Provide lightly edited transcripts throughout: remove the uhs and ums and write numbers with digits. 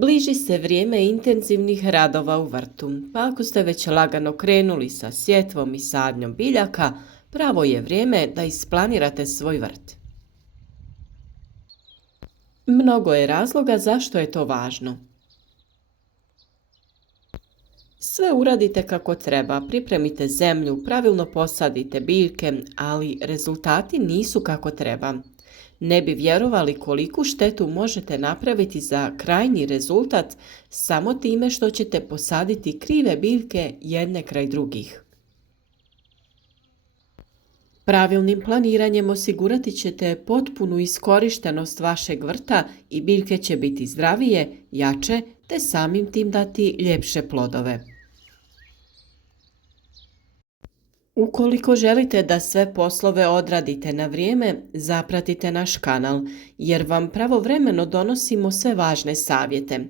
Bliži se vrijeme intenzivnih radova u vrtu, pa ako ste već lagano krenuli sa sjetvom i sadnjom biljaka, pravo je vrijeme da isplanirate svoj vrt. Mnogo je razloga zašto je to važno. Sve uradite kako treba, pripremite zemlju, pravilno posadite biljke, ali rezultati nisu kako treba. Ne bi vjerovali koliku štetu možete napraviti za krajnji rezultat samo time što ćete posaditi krive biljke jedne kraj drugih. Pravilnim planiranjem osigurati ćete potpunu iskorištenost vašeg vrta i biljke će biti zdravije, jače te samim tim dati ljepše plodove. Ukoliko želite da sve poslove odradite na vrijeme, zapratite naš kanal, jer vam pravovremeno donosimo sve važne savjete.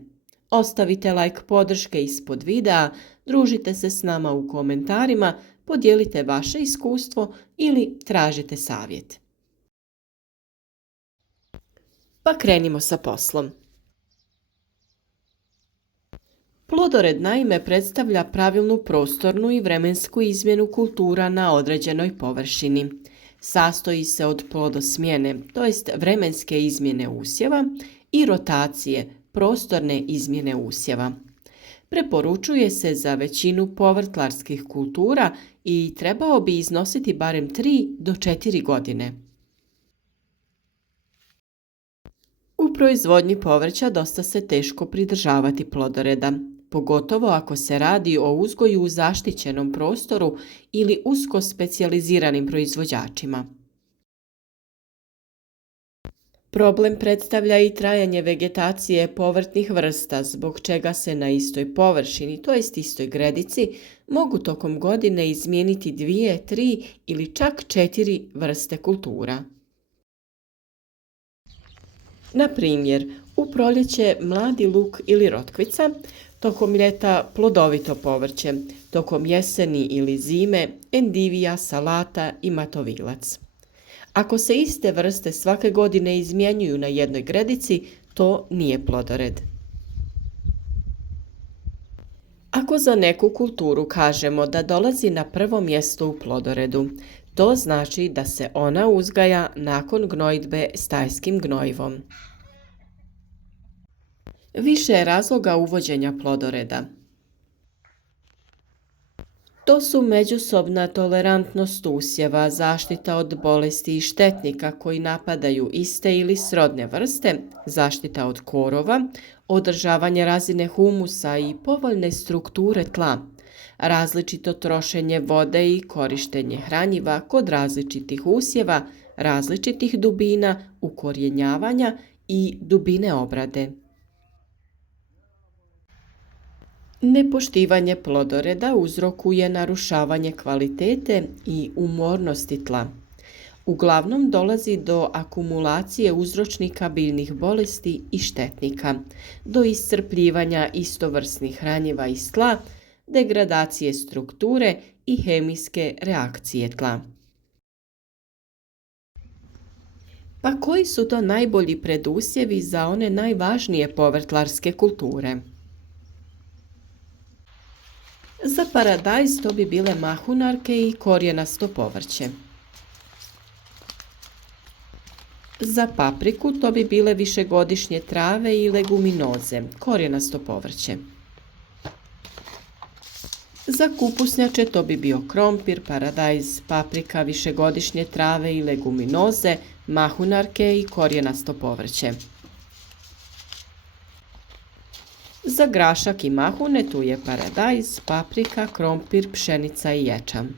Ostavite like podrške ispod videa, družite se s nama u komentarima, podijelite vaše iskustvo ili tražite savjet. Pa krenimo sa poslom. Plodored naime predstavlja pravilnu prostornu i vremensku izmjenu kultura na određenoj površini. Sastoji se od plodosmjene, to jest vremenske izmjene usjeva, i rotacije, prostorne izmjene usjeva. Preporučuje se za većinu povrtlarskih kultura i trebao bi iznositi barem 3 do 4 godine. U proizvodnji povrća dosta se teško pridržavati plodoreda, pogotovo ako se radi o uzgoju u zaštićenom prostoru ili usko specijaliziranim proizvođačima. Problem predstavlja i trajanje vegetacije povrtnih vrsta, zbog čega se na istoj površini, to jest istoj gredici, mogu tokom godine izmijeniti 2, 3 ili čak 4 vrste kultura. Na primjer, u proljeće mladi luk ili rotkvica, tokom ljeta plodovito povrće, tokom jeseni ili zime endivija, salata i matovilac. Ako se iste vrste svake godine izmjenjuju na jednoj gredici, to nije plodored. Ako za neku kulturu kažemo da dolazi na prvo mjesto u plodoredu, to znači da se ona uzgaja nakon gnojidbe stajskim gnojivom. Više je razloga uvođenja plodoreda. To su međusobna tolerantnost usjeva, zaštita od bolesti i štetnika koji napadaju iste ili srodne vrste, zaštita od korova, održavanje razine humusa i povoljne strukture tla, različito trošenje vode i korištenje hranjiva kod različitih usjeva, različitih dubina, ukorjenjavanja i dubine obrade. Nepoštivanje plodoreda uzrokuje narušavanje kvalitete i umornosti tla. Uglavnom dolazi do akumulacije uzročnika biljnih bolesti i štetnika, do iscrpljivanja istovrsnih hranjiva iz tla, degradacije strukture i hemijske reakcije tla. Pa koji su to najbolji predusjevi za one najvažnije povrtlarske kulture? Za paradajz to bi bile mahunarke i korijenasto povrće. Za papriku to bi bile višegodišnje trave i leguminoze, korijenasto povrće. Za kupusnjače to bi bio krompir, paradajz, paprika, višegodišnje trave i leguminoze, mahunarke i korijenasto povrće. Za grašak i mahune tu je paradajz, paprika, krompir, pšenica i ječam.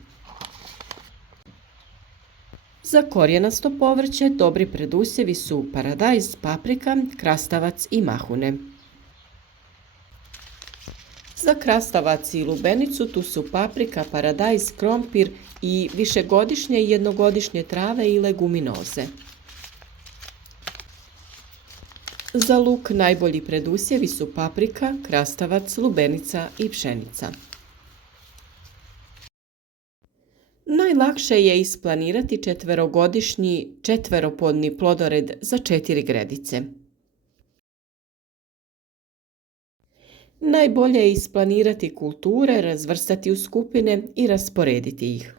Za korijenasto povrće dobri predusjevi su paradajz, paprika, krastavac i mahune. Za krastavac i lubenicu tu su paprika, paradajz, krompir i višegodišnje i jednogodišnje trave i leguminoze. Za luk najbolji predusjevi su paprika, krastavac, lubenica i pšenica. Najlakše je isplanirati četverogodišnji četveropodni plodored za 4 gredice. Najbolje je isplanirati kulture, razvrstati u skupine i rasporediti ih.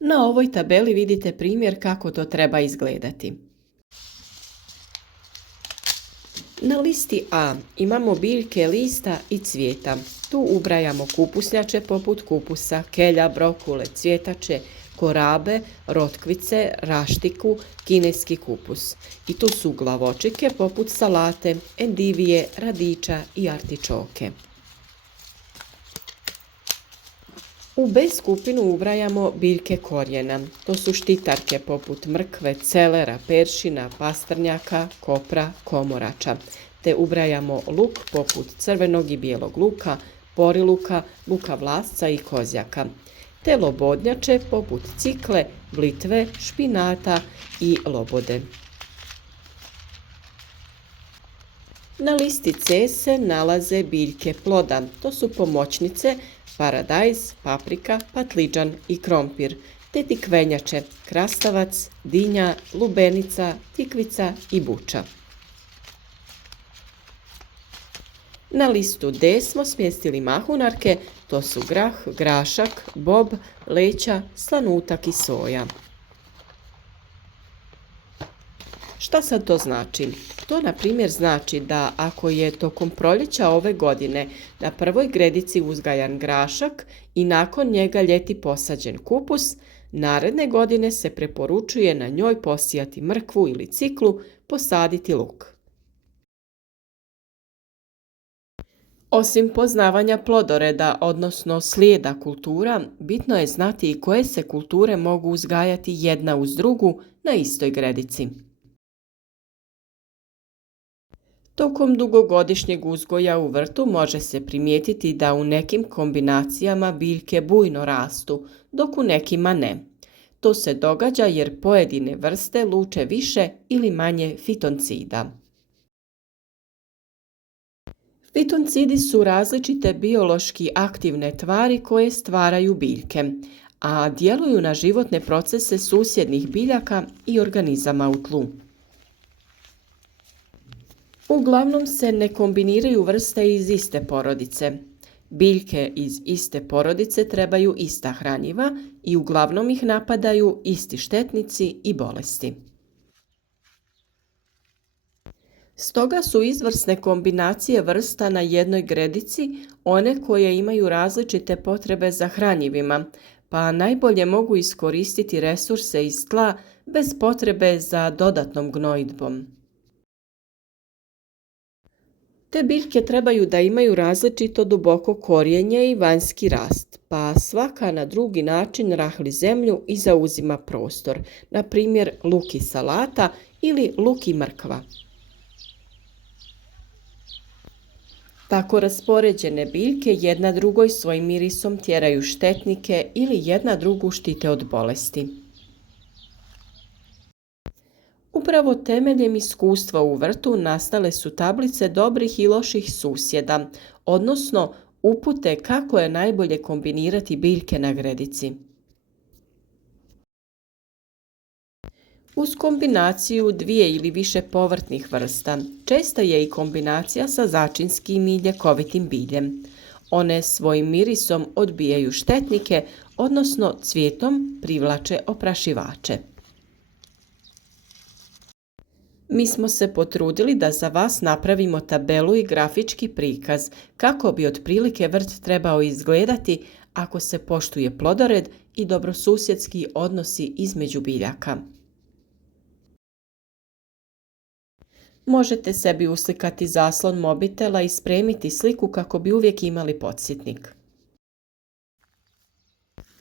Na ovoj tabeli vidite primjer kako to treba izgledati. Na listi A imamo biljke lista i cvijeta. Tu ubrajamo kupusnjače poput kupusa, kelja, brokule, cvjetače, korabe, rotkvice, raštiku, kineski kupus. I tu su glavočike poput salate, endivije, radiča i artičoke. U B skupinu ubrajamo biljke korijena. To su štitarke poput mrkve, celera, peršina, pastrnjaka, kopra, komorača. Te ubrajamo luk poput crvenog i bijelog luka, poriluka, luka vlasca i kozjaka. Te lobodnjače poput cikle, blitve, špinata i lobode. Na listi C se nalaze biljke ploda. To su pomoćnice, paradajz, paprika, patlidžan i krompir, te tikvenjače, krastavac, dinja, lubenica, tikvica i buča. Na listu D smo smjestili mahunarke, to su grah, grašak, bob, leća, slanutak i soja. Šta sad to znači? To, na primjer, znači da ako je tokom proljeća ove godine na prvoj gredici uzgajan grašak i nakon njega ljeti posađen kupus, naredne godine se preporučuje na njoj posijati mrkvu ili ciklu, posaditi luk. Osim poznavanja plodoreda, odnosno slijeda kultura, bitno je znati i koje se kulture mogu uzgajati jedna uz drugu na istoj gredici. Tokom dugogodišnjeg uzgoja u vrtu može se primijetiti da u nekim kombinacijama biljke bujno rastu, dok u nekima ne. To se događa jer pojedine vrste luče više ili manje fitoncida. Fitoncidi su različite biološki aktivne tvari koje stvaraju biljke, a djeluju na životne procese susjednih biljaka i organizama u tlu. Uglavnom se ne kombiniraju vrste iz iste porodice. Biljke iz iste porodice trebaju ista hranjiva i uglavnom ih napadaju isti štetnici i bolesti. Stoga su izvrsne kombinacije vrsta na jednoj gredici one koje imaju različite potrebe za hranjivima, pa najbolje mogu iskoristiti resurse iz tla bez potrebe za dodatnom gnojidbom. Te biljke trebaju da imaju različito duboko korijenje i vanjski rast, pa svaka na drugi način rahli zemlju i zauzima prostor, na primjer luk i salata ili luk i mrkva. Tako raspoređene biljke jedna drugoj svojim mirisom tjeraju štetnike ili jedna drugu štite od bolesti. Upravo temeljem iskustva u vrtu nastale su tablice dobrih i loših susjeda, odnosno upute kako je najbolje kombinirati biljke na gredici. Uz kombinaciju dvije ili više povrtnih vrsta, česta je i kombinacija sa začinskim i ljekovitim biljem. One svojim mirisom odbijaju štetnike, odnosno cvijetom privlače oprašivače. Mi smo se potrudili da za vas napravimo tabelu i grafički prikaz kako bi otprilike vrt trebao izgledati ako se poštuje plodored i dobrosusjedski odnosi između biljaka. Možete sebi uslikati zaslon mobitela i spremiti sliku kako bi uvijek imali podsjetnik.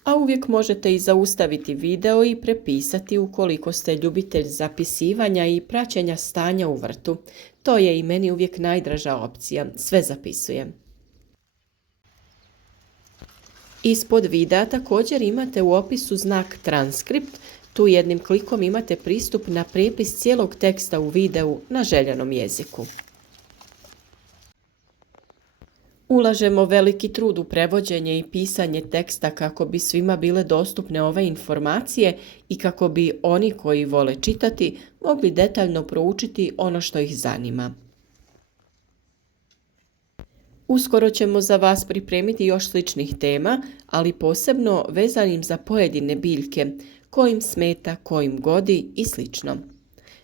A uvijek možete i zaustaviti video i prepisati ukoliko ste ljubitelj zapisivanja i praćenja stanja u vrtu. To je i meni uvijek najdraža opcija, sve zapisujem. Ispod videa također imate u opisu znak transkript, tu jednim klikom imate pristup na prijepis cijelog teksta u videu na željenom jeziku. Ulažemo veliki trud u prevođenje i pisanje teksta kako bi svima bile dostupne ove informacije i kako bi oni koji vole čitati mogli detaljno proučiti ono što ih zanima. Uskoro ćemo za vas pripremiti još sličnih tema, ali posebno vezanim za pojedine biljke, kojim smeta, kojim godi i slično.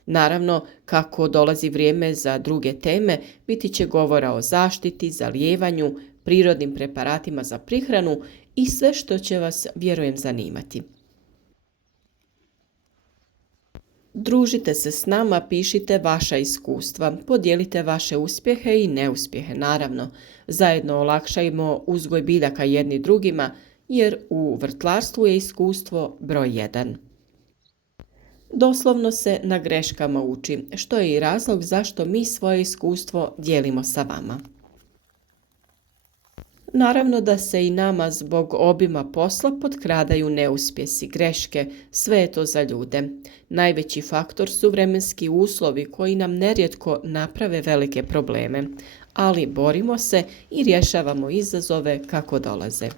Naravno, kako dolazi vrijeme za druge teme, biti će govora o zaštiti, zalijevanju, prirodnim preparatima za prihranu i sve što će vas, vjerujem, zanimati. Družite se s nama, pišite vaša iskustva, podijelite vaše uspjehe i neuspjehe, naravno. Zajedno olakšajmo uzgoj biljaka jedni drugima, jer u vrtlarstvu je iskustvo broj 1. Doslovno se na greškama uči, što je i razlog zašto mi svoje iskustvo dijelimo sa vama. Naravno da se i nama zbog obima posla potkradaju neuspjesi, greške, sve je to za ljude. Najveći faktor su vremenski uslovi koji nam nerijetko naprave velike probleme, ali borimo se i rješavamo izazove kako dolaze.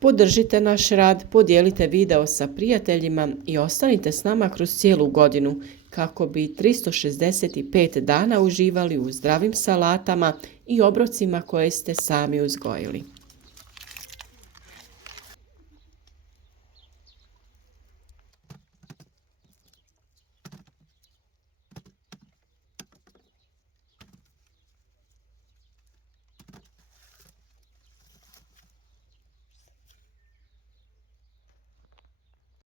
Podržite naš rad, podijelite video sa prijateljima i ostanite s nama kroz cijelu godinu kako bi 365 dana uživali u zdravim salatama i obrocima koje ste sami uzgojili.